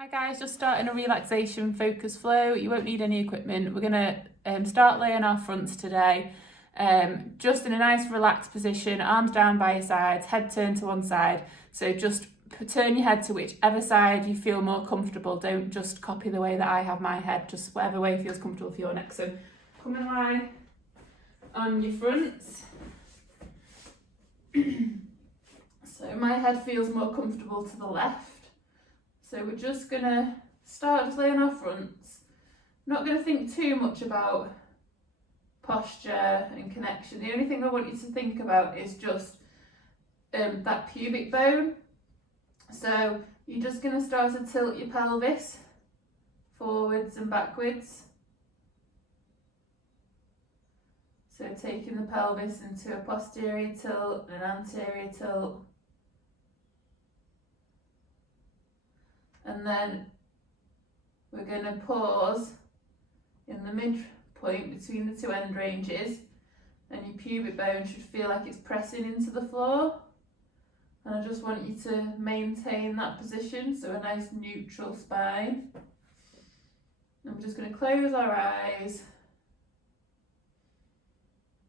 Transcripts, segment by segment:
Hi guys, just starting a relaxation focus flow. You won't need any equipment. We're going to start laying our fronts today, just in a nice relaxed position, arms down by your sides, head turned to one side. So just turn your head to whichever side you feel more comfortable. Don't just copy the way that I have my head, just whatever way feels comfortable for your neck. So come and lie on your fronts. So my head feels more comfortable to the left. So we're just going to start just laying our fronts. Not going to think too much about posture and connection. The only thing I want you to think about is just that pubic bone. So you're just going to start to tilt your pelvis forwards and backwards. So taking the pelvis into a posterior tilt and an anterior tilt. And then we're going to pause in the midpoint between the two end ranges, and your pubic bone should feel like it's pressing into the floor. And I just want you to maintain that position, so a nice neutral spine. And we're just going to close our eyes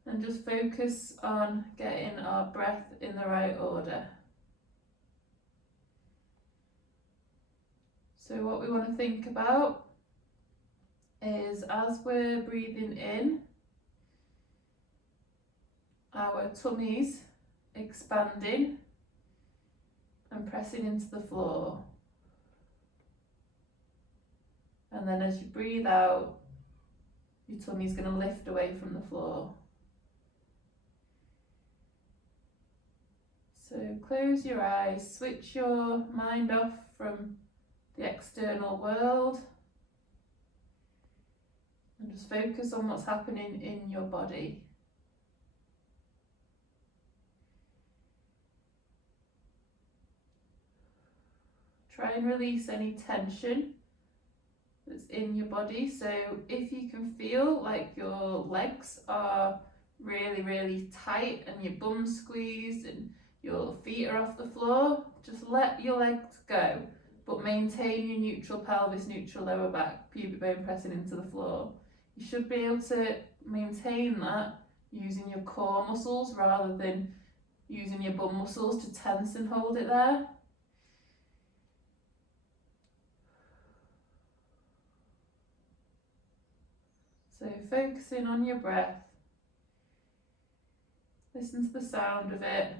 and just focus on getting our breath in the right order. So what we want to think about is, as we're breathing in, our tummy's expanding and pressing into the floor. And then as you breathe out, your tummy's going to lift away from the floor. So close your eyes, switch your mind off from the external world, and just focus on what's happening in your body. Try and release any tension that's in your body. So if you can feel like your legs are really, really tight and your bum's squeezed and your feet are off the floor, just let your legs go. But maintain your neutral pelvis, neutral lower back, pubic bone pressing into the floor. You should be able to maintain that using your core muscles rather than using your bum muscles to tense and hold it there. So focusing on your breath. Listen to the sound of it.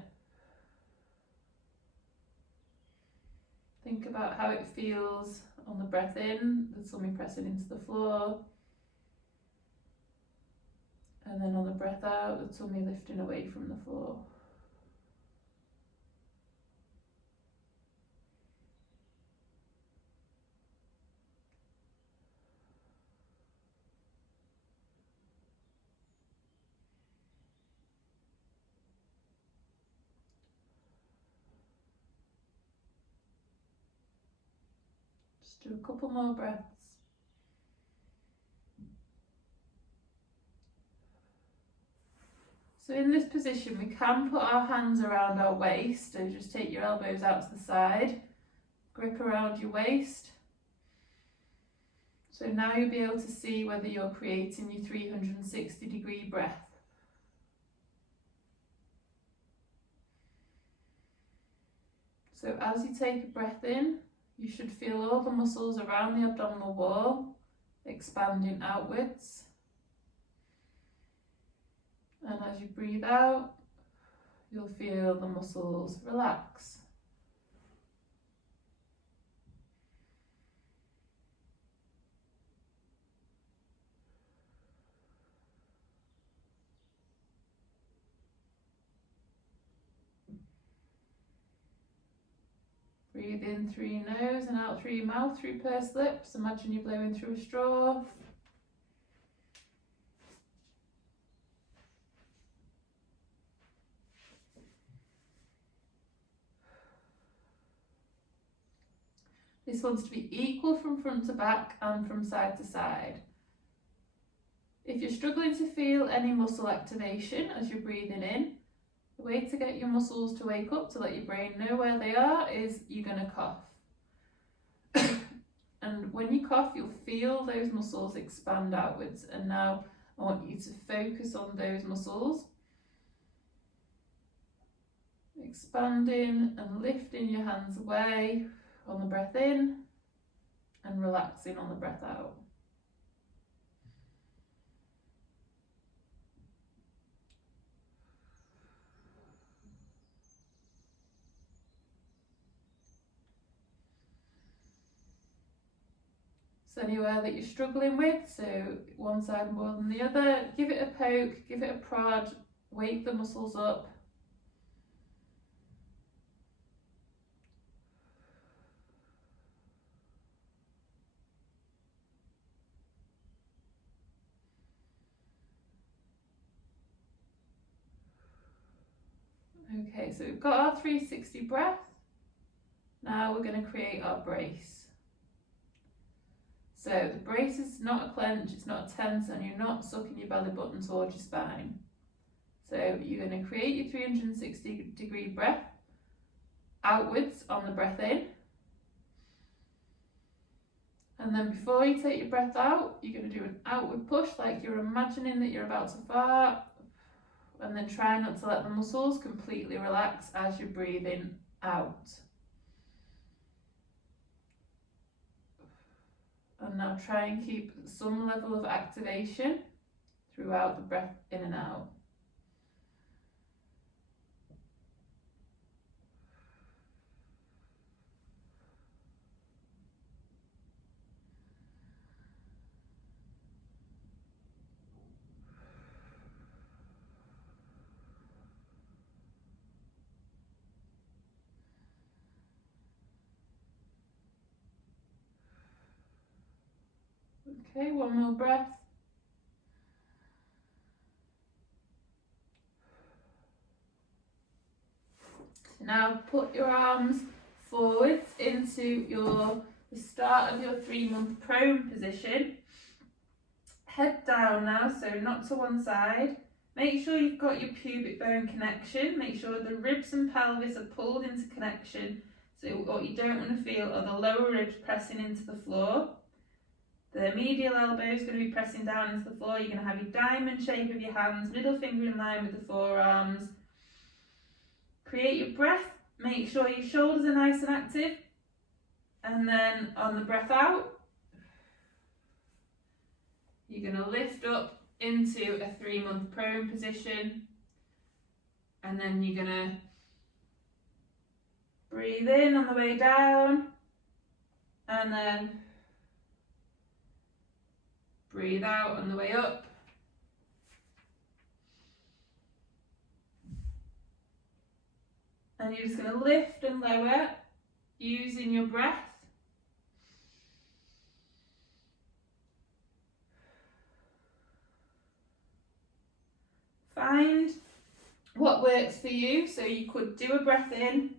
Think about how it feels on the breath in, the tummy pressing into the floor. And then on the breath out, the tummy lifting away from the floor. Do a couple more breaths. So in this position, we can put our hands around our waist. So just take your elbows out to the side, grip around your waist. So now you'll be able to see whether you're creating your 360-degree breath. So as you take a breath in, you should feel all the muscles around the abdominal wall expanding outwards. And as you breathe out, you'll feel the muscles relax. Breathe in through your nose and out through your mouth through pursed lips. Imagine you're blowing through a straw. This wants to be equal from front to back and from side to side. If you're struggling to feel any muscle activation as you're breathing in, the way to get your muscles to wake up, to let your brain know where they are, is you're going to cough. and when you cough you'll feel those muscles expand outwards, and now I want you to focus on those muscles, expanding and lifting your hands away on the breath in and relaxing on the breath out. So anywhere that you're struggling with, so one side more than the other, give it a poke, give it a prod, wake the muscles up. Okay, so we've got our 360 breath. Now we're going to create our brace. So the brace is not a clench, it's not a tense, and you're not sucking your belly button towards your spine. So you're going to create your 360-degree breath outwards on the breath in. And then before you take your breath out, you're going to do an outward push like you're imagining that you're about to fart. And then try not to let the muscles completely relax as you're breathing out. And now try and keep some level of activation throughout the breath in and out. Okay, one more breath. Now put your arms forwards into the start of your 3-month prone position. Head down now, so not to one side. Make sure you've got your pubic bone connection. Make sure the ribs and pelvis are pulled into connection. So what you don't want to feel are the lower ribs pressing into the floor. The medial elbow is going to be pressing down into the floor. You're going to have your diamond shape of your hands, middle finger in line with the forearms. Create your breath. Make sure your shoulders are nice and active. And then on the breath out, you're going to lift up into a 3-month prone position. And then you're going to breathe in on the way down. And then breathe out on the way up. And you're just going to lift and lower using your breath. Find what works for you. So you could do a breath in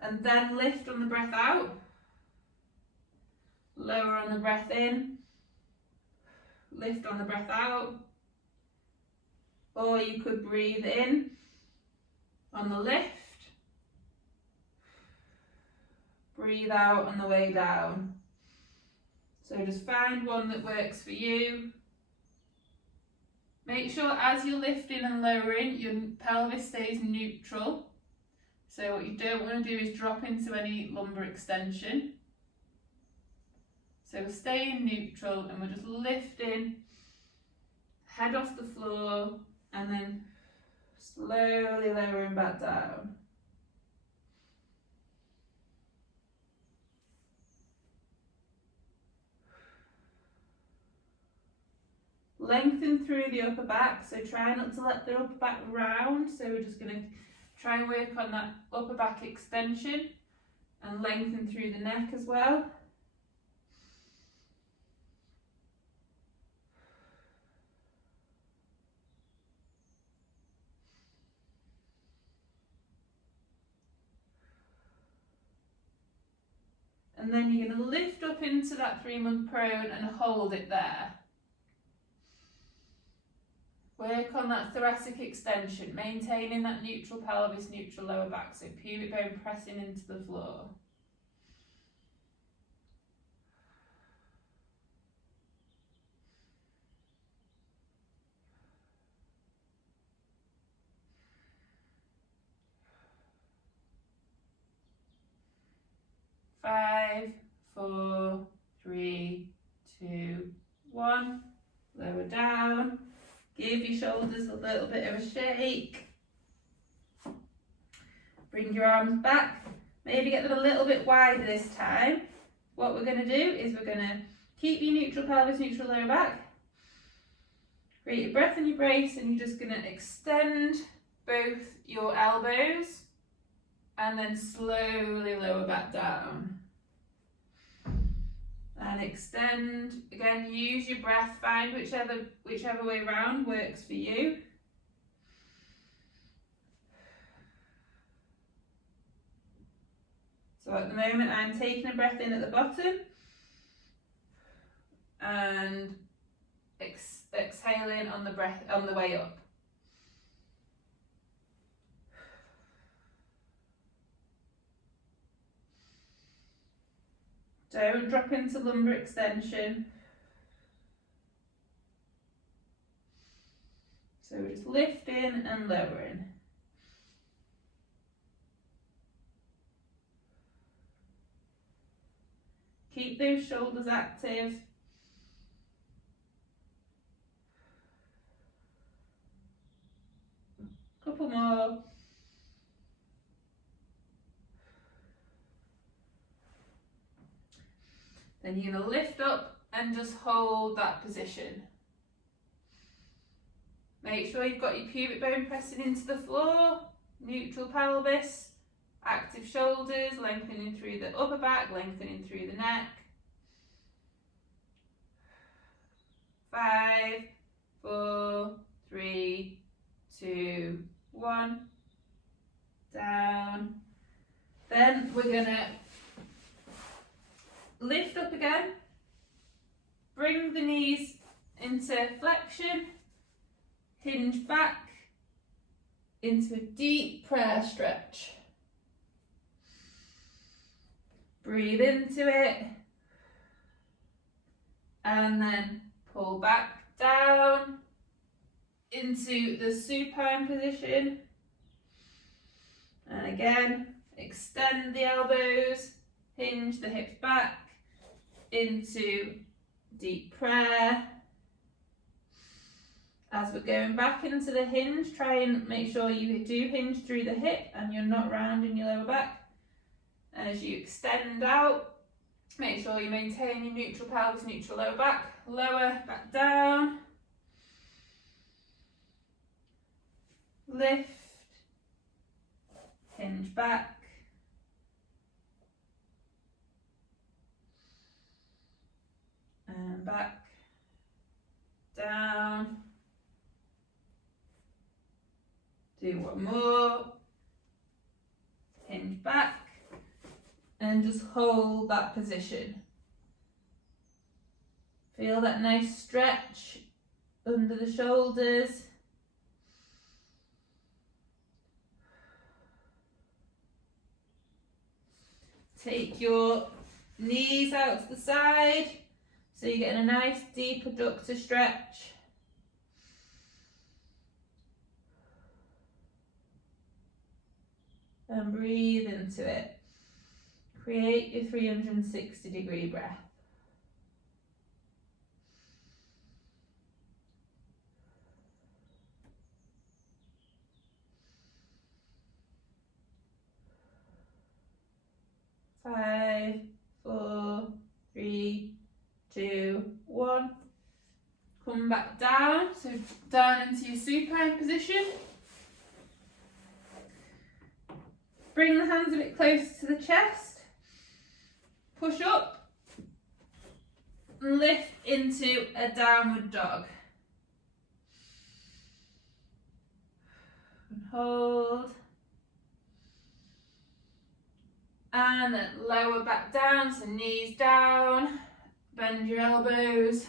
and then lift on the breath out. Lower on the breath in. Lift on the breath out. Or you could breathe in on the lift. Breathe out on the way down. So just find one that works for you. Make sure as you're lifting and lowering, your pelvis stays neutral. So what you don't want to do is drop into any lumbar extension. So we're staying neutral and we're just lifting, head off the floor, and then slowly lowering back down. Lengthen through the upper back, so try not to let the upper back round. So we're just going to try and work on that upper back extension and lengthen through the neck as well. And then you're going to lift up into that 3-month prone and hold it there. Work on that thoracic extension, maintaining that neutral pelvis, neutral lower back, so pubic bone pressing into the floor. 5, 4, 3, 2, 1. Lower down. Give your shoulders a little bit of a shake. Bring your arms back. Maybe get them a little bit wider this time. What we're going to do is we're going to keep your neutral pelvis, neutral lower back. Create your breath in your brace, and you're just going to extend both your elbows and then slowly lower back down. And extend. Again, use your breath. Find whichever way round works for you. So at the moment I'm taking a breath in at the bottom and exhaling on the way up. Don't drop into lumbar extension. So we're just lifting and lowering. Keep those shoulders active. Couple more. Then you're going to lift up and just hold that position. Make sure you've got your pubic bone pressing into the floor, neutral pelvis, active shoulders, lengthening through the upper back, lengthening through the neck. 5, 4, 3, 2, 1. Down. Then we're going to lift up again, bring the knees into flexion, hinge back into a deep prayer stretch. Breathe into it and then pull back down into the supine position. And again, extend the elbows, hinge the hips back into deep prayer. As we're going back into the hinge, try and make sure you do hinge through the hip and you're not rounding your lower back. As you extend out, make sure you maintain your neutral pelvis, neutral lower back. Lower back down. Lift. Hinge back. And back. Down. Do one more. Hinge back. And just hold that position. Feel that nice stretch under the shoulders. Take your knees out to the side so you're getting a nice deep adductor stretch. And breathe into it. Create your 360-degree breath. Five, 4, 3, 2, 1. Come back down, so down into your supine position. Bring the hands a bit closer to the chest. Push up and lift into a downward dog. And hold. And then lower back down, so knees down, bend your elbows.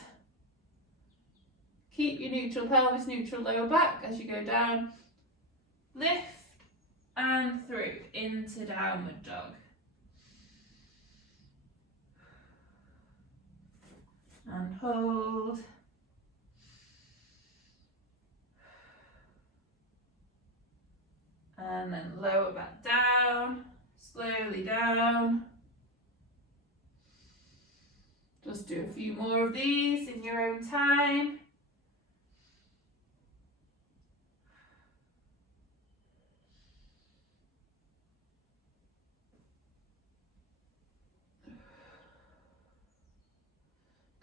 Keep your neutral pelvis, neutral lower back as you go down. Lift and through into downward dog. And hold. And then lower back down, slowly down. Just do a few more of these in your own time.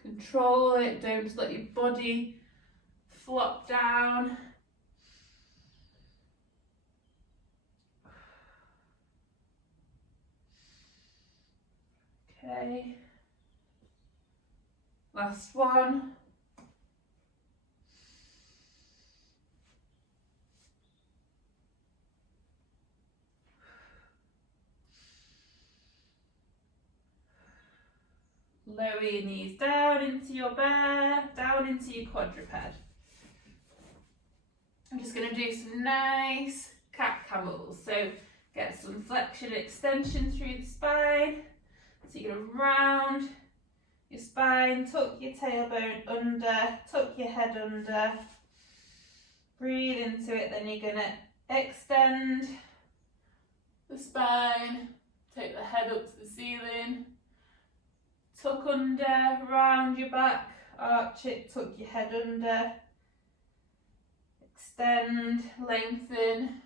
Control it, don't let your body flop down. Okay. Last one. Lower your knees down into your bear, down into your quadruped. I'm just going to do some nice cat camels. So get some flexion and extension through the spine. So you're going to round your spine, tuck your tailbone under, tuck your head under. Breathe into it, then you're going to extend the spine, take the head up to the ceiling. Tuck under, round your back, arch it, tuck your head under, extend, lengthen.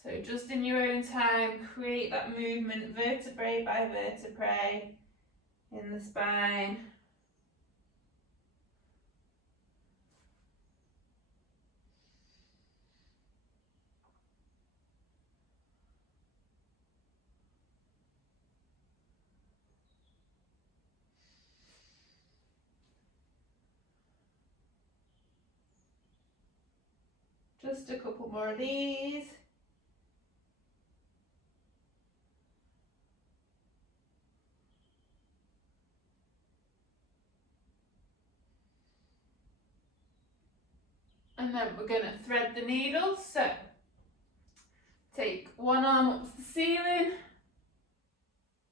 So just in your own time, create that movement vertebrae by vertebrae in the spine. Just a couple more of these. And then we're going to thread the needle. So take one arm up to the ceiling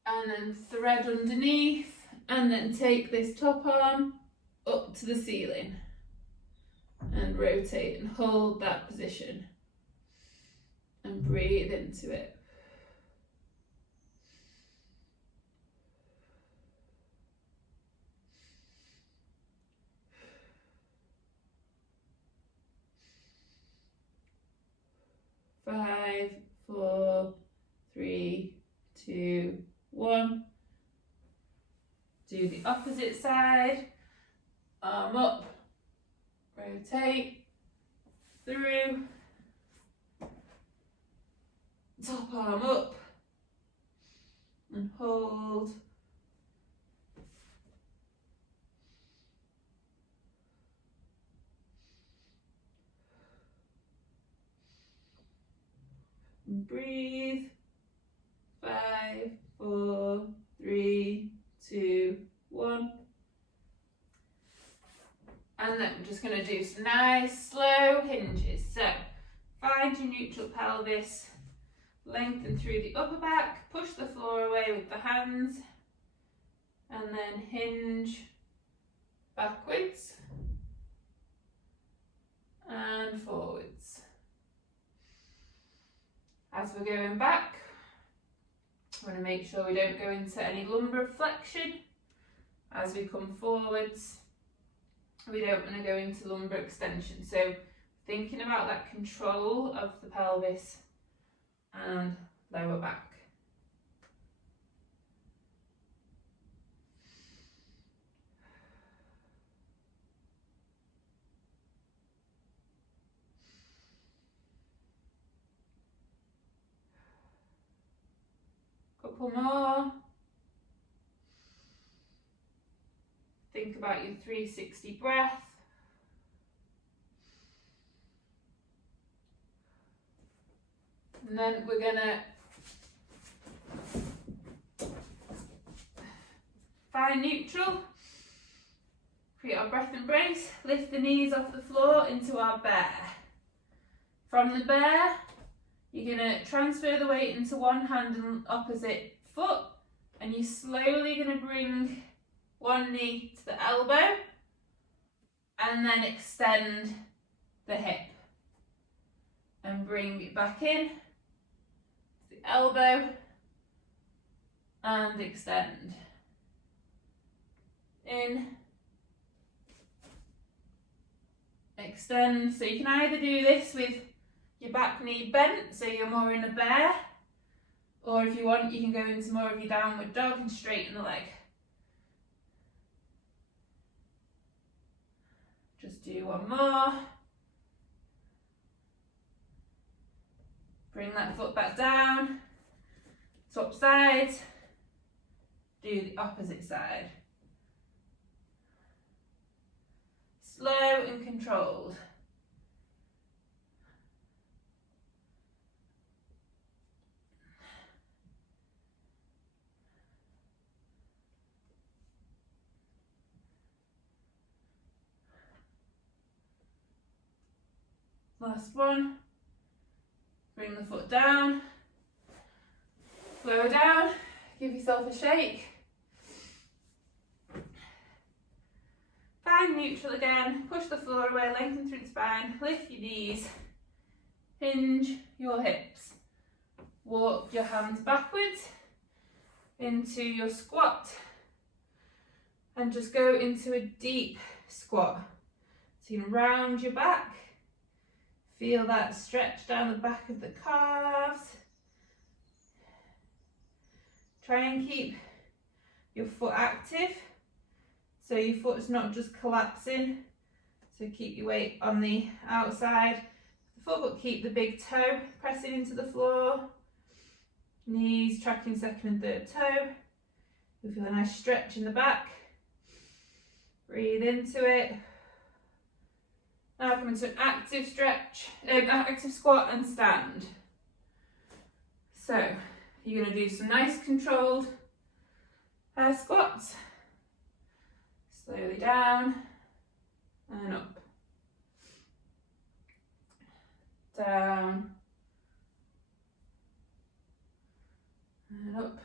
and then thread underneath, and then take this top arm up to the ceiling and rotate and hold that position and breathe into it. Five, 4, 3, 2, 1. Do the opposite side. Arm up, rotate through, top arm up and hold. And breathe. 5, 4, 3, 2, 1. And then we're just going to do some nice slow hinges. So find your neutral pelvis, lengthen through the upper back, push the floor away with the hands, and then hinge backwards and forwards. As we're going back, we want to make sure we don't go into any lumbar flexion. As we come forwards, we don't want to go into lumbar extension. So thinking about that control of the pelvis and lower back. Couple more. Think about your 360 breath. And then we're gonna find neutral, create our breath embrace, lift the knees off the floor into our bear. From the bear, you're gonna transfer the weight into one hand and opposite foot, and you're slowly gonna bring one knee to the elbow and then extend the hip and bring it back in, the elbow and extend. in, extend. So you can either do this with your back knee bent, so you're more in a bear, or if you want, you can go into more of your downward dog and straighten the leg. Just do one more. Bring that foot back down, swap sides, do the opposite side. Slow and controlled. Last one. Bring the foot down, lower down, give yourself a shake. Find neutral again, push the floor away, lengthen through the spine, lift your knees, hinge your hips. Walk your hands backwards into your squat and just go into a deep squat. So you can round your back. Feel that stretch down the back of the calves. Try and keep your foot active, so your foot's not just collapsing. So keep your weight on the outside of the foot, but keep the big toe pressing into the floor. Knees tracking second and third toe. You'll feel a nice stretch in the back. Breathe into it. Now come into an active stretch, active squat and stand. So you're going to do some nice controlled squats. Slowly down and up. Down and up.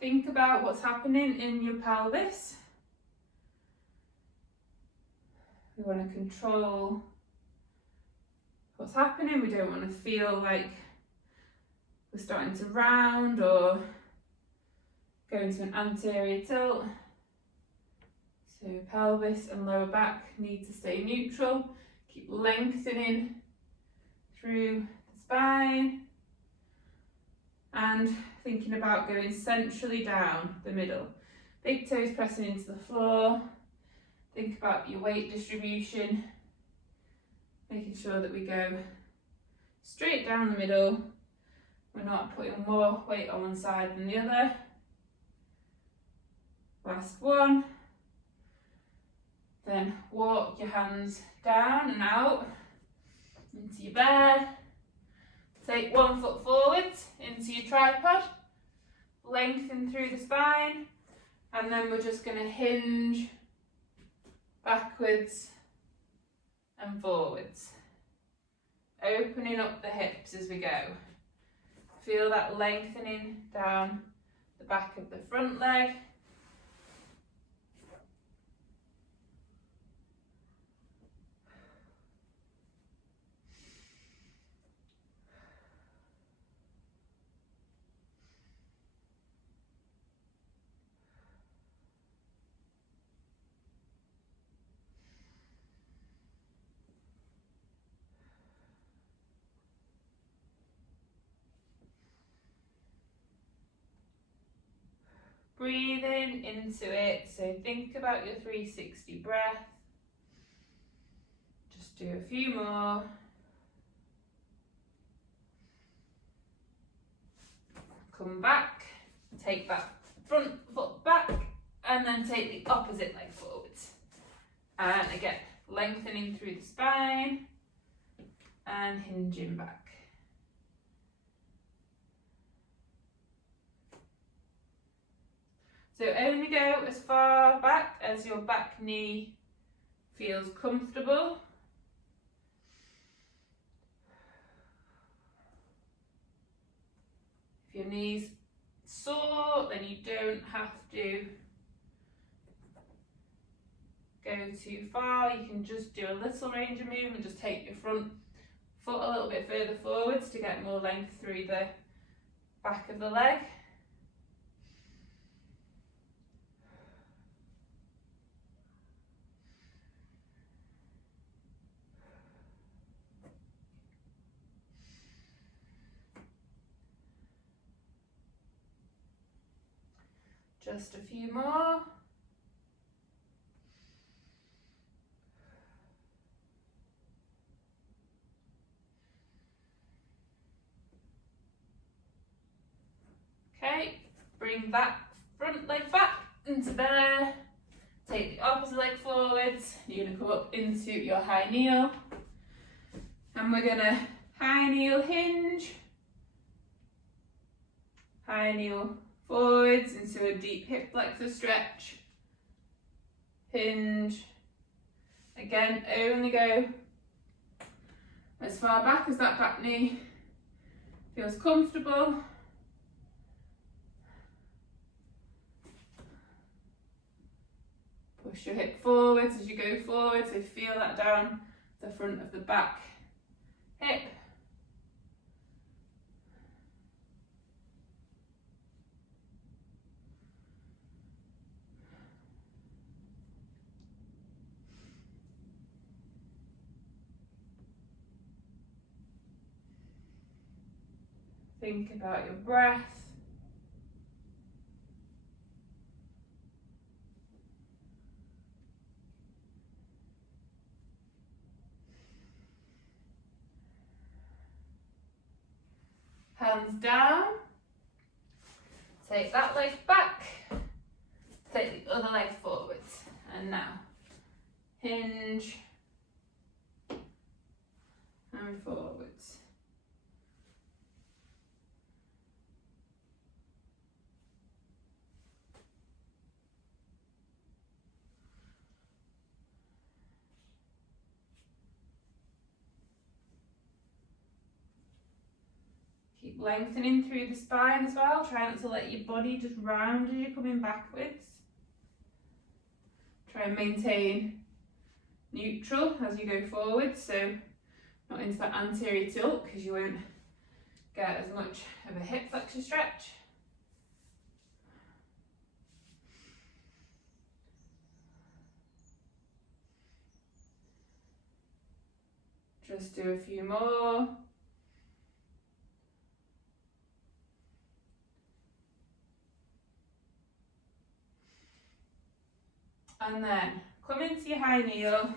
Think about what's happening in your pelvis. We want to control what's happening. We don't want to feel like we're starting to round or go into an anterior tilt. So pelvis and lower back need to stay neutral. Keep lengthening through the spine. And thinking about going centrally down the middle. Big toes pressing into the floor. Think about your weight distribution. Making sure that we go straight down the middle. We're not putting more weight on one side than the other. Last one. Then walk your hands down and out into your bear. Take one foot forwards into your tripod, lengthen through the spine, and then we're just going to hinge backwards and forwards, opening up the hips as we go. Feel that lengthening down the back of the front leg. Breathing into it, so think about your 360 breath. Just do a few more. Come back, take that front foot back, and then take the opposite leg forwards. And again, lengthening through the spine and hinging back. So only go as far back as your back knee feels comfortable. If your knee's sore, then you don't have to go too far. You can just do a little range of movement, just take your front foot a little bit further forwards to get more length through the back of the leg. Just a few more. Okay, bring that front leg back into there. Take the opposite leg forwards. You're going to come up into your high kneel. And we're going to high kneel hinge. High kneel forwards into a deep hip flexor stretch. Hinge. Again, only go as far back as that back knee feels comfortable. Push your hip forwards as you go forward, so feel that down the front of the back hip. Think about your breath. Hands down. Take that leg back. Take the other leg forwards. And now, hinge and forwards. Keep lengthening through the spine as well. Try not to let your body just round as you're coming backwards. Try and maintain neutral as you go forward, so not into that anterior tilt because you won't get as much of a hip flexor stretch. Just do a few more. And then come into your high kneel.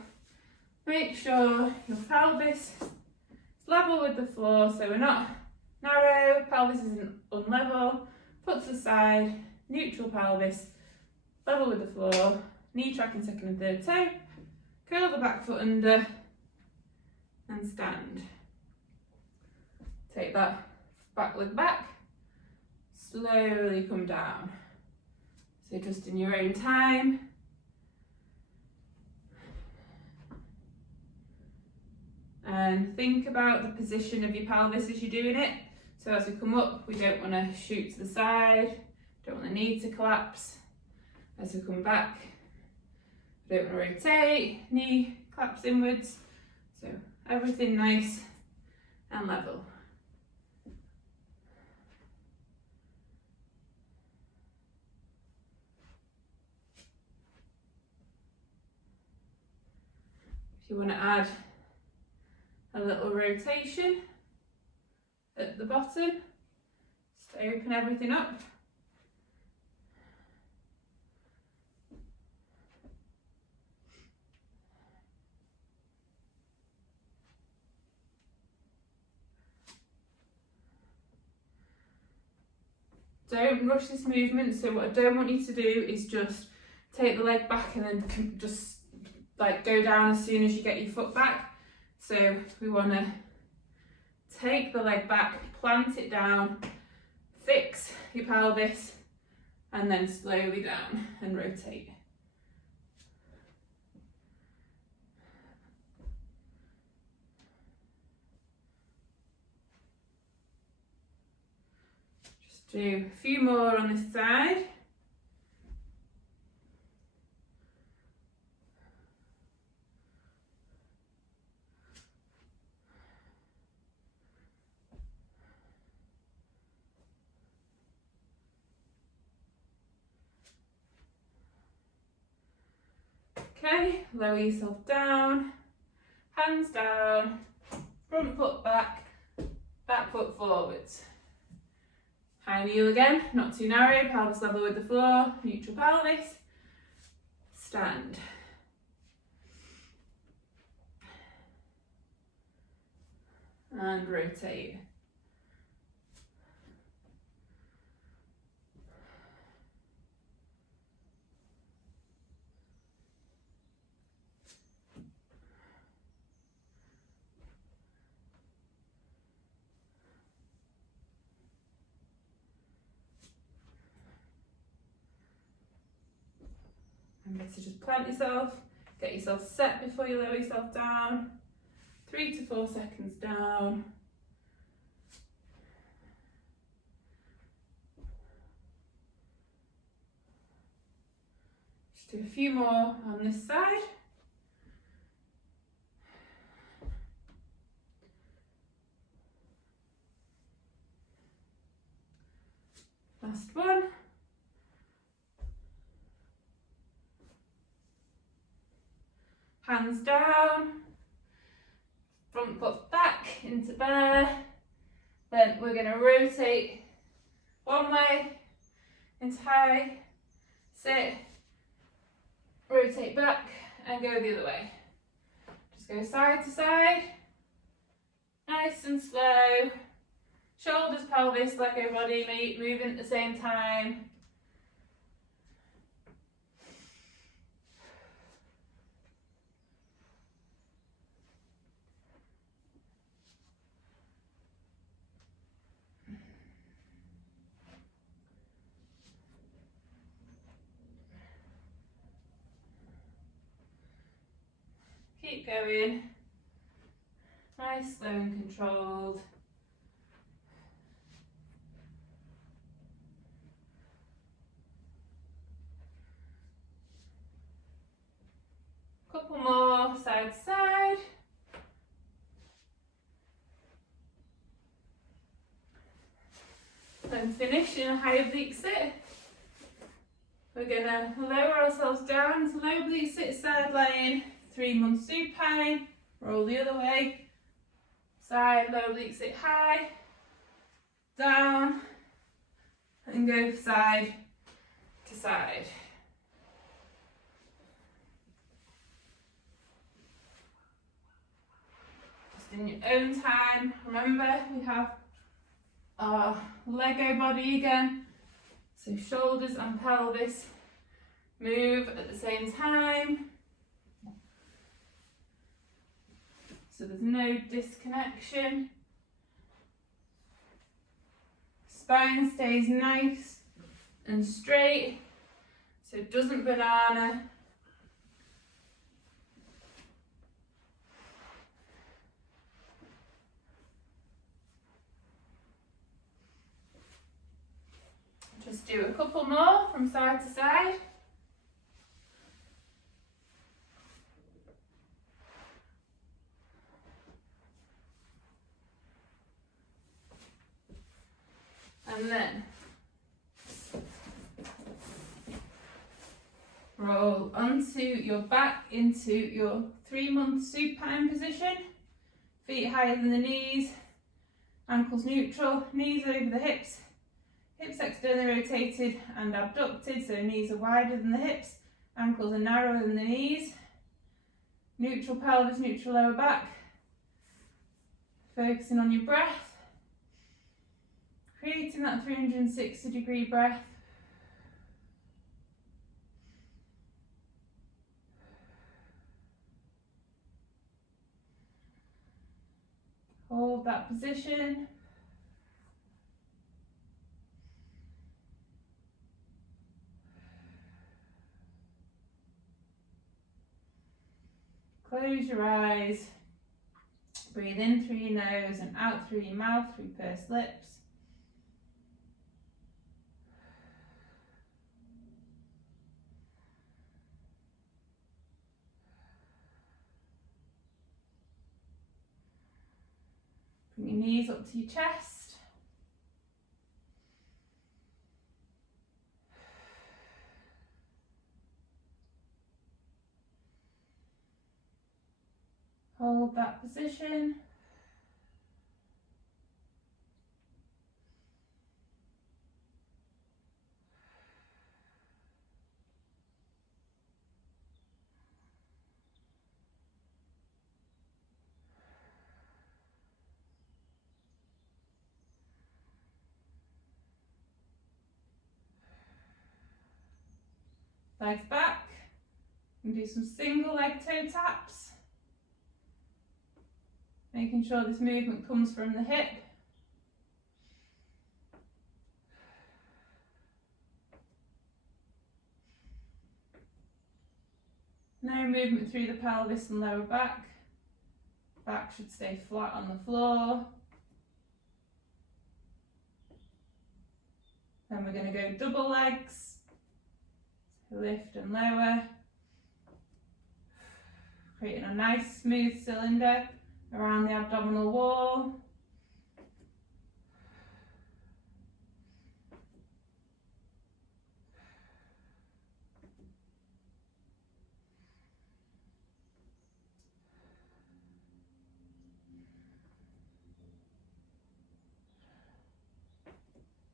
Make sure your pelvis is level with the floor, so we're not narrow, pelvis isn't unlevel. Put to the side, neutral pelvis, level with the floor, knee tracking second and third toe, curl the back foot under and stand. Take that back leg back, slowly come down. So just in your own time. And think about the position of your pelvis as you're doing it. So as we come up, we don't want to shoot to the side, don't want the knee to collapse. As we come back, we don't want to rotate, knee collapse inwards. So everything nice and level. If you want to add a little rotation at the bottom, just open everything up. Don't rush this movement, so what I don't want you to do is just take the leg back and then just like go down as soon as you get your foot back. So we want to take the leg back, plant it down, fix your pelvis, and then slowly down and rotate. Just do a few more on this side. Okay, lower yourself down, hands down, front foot back, back foot forwards. High knee again, not too narrow, pelvis level with the floor, neutral pelvis. Stand. And rotate. Remember to just plant yourself, get yourself set before you lower yourself down. 3 to 4 seconds down. Just do a few more on this side. Last one. Hands down, front foot back into bear. Then we're going to rotate one way into high, sit, rotate back and go the other way. Just go side to side, nice and slow. Shoulders, pelvis, leg over body, moving at the same time. Keep going. Nice, slow and controlled. Couple more, side to side. Then finish in a high oblique sit. We're going to lower ourselves down to low oblique sit, side lying, 3-month supine. Roll the other way. Side, low oblique sit high, down, and go side to side. In your own time. Remember, we have our Lego body again, so shoulders and pelvis move at the same time, so there's no disconnection. Spine stays nice and straight, so it doesn't banana. Just do a couple more from side to side. And then roll onto your back into your 3-month supine position. Feet higher than the knees, ankles neutral, knees over the hips. Hips externally rotated and abducted, so knees are wider than the hips, ankles are narrower than the knees. Neutral pelvis, neutral lower back. Focusing on your breath. Creating that 360-degree breath. Hold that position. Close your eyes, breathe in through your nose and out through your mouth, through pursed lips. Bring your knees up to your chest. Hold that position. legs back, and do some single leg toe taps, making sure this movement comes from the hip. No movement through the pelvis and lower back. Back should stay flat on the floor. Then we're going to go double legs, so lift and lower, creating a nice smooth cylinder around the abdominal wall.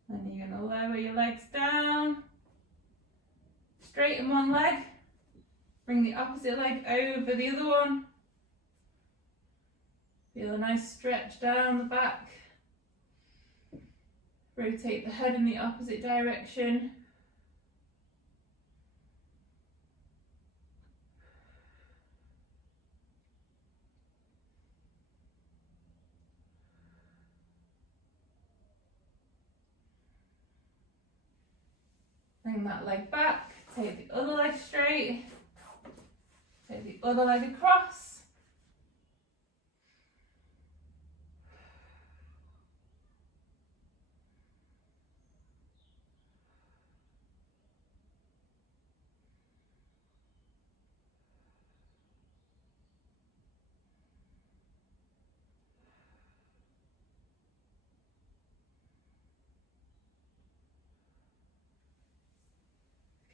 Then you're going to lower your legs down, straighten one leg, bring the opposite leg over the other one. Feel a nice stretch down the back. Rotate the head in the opposite direction. Bring that leg back, take the other leg straight, take the other leg across.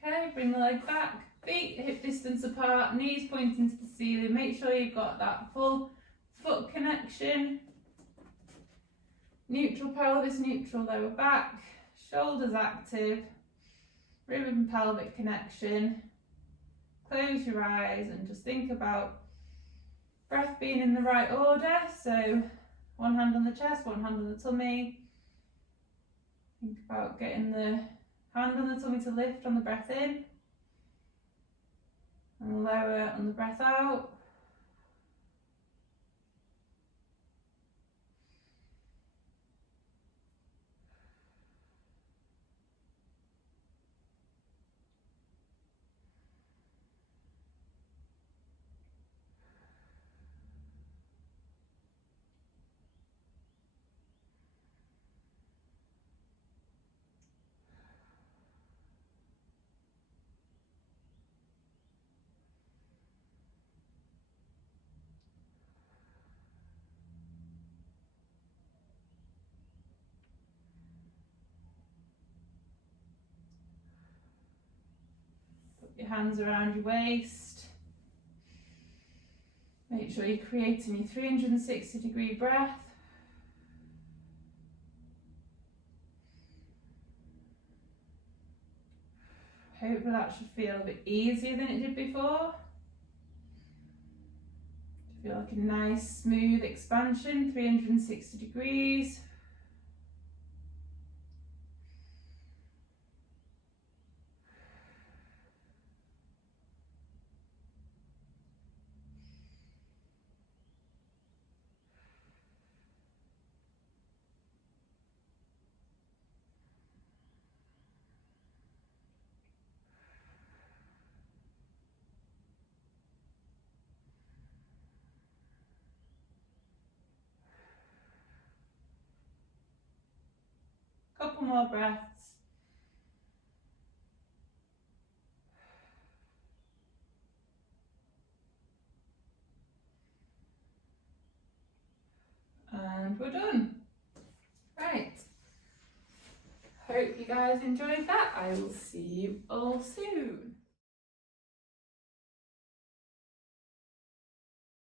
Okay, bring the leg back, feet hip distance apart, knees pointing to the ceiling. Make sure you've got that full foot connection. Neutral pelvis, neutral lower back, shoulders active, rib and pelvic connection. Close your eyes and just think about breath being in the right order. So one hand on the chest, one hand on the tummy. Think about getting the hand on the tummy to lift on the breath in, and lower on the breath out. Your hands around your waist. Make sure you're creating your 360-degree breath. Hopefully that should feel a bit easier than it did before. Feel like a nice smooth expansion, 360 degrees. Couple more breaths. And we're done. Right. Hope you guys enjoyed that. I will see you all soon.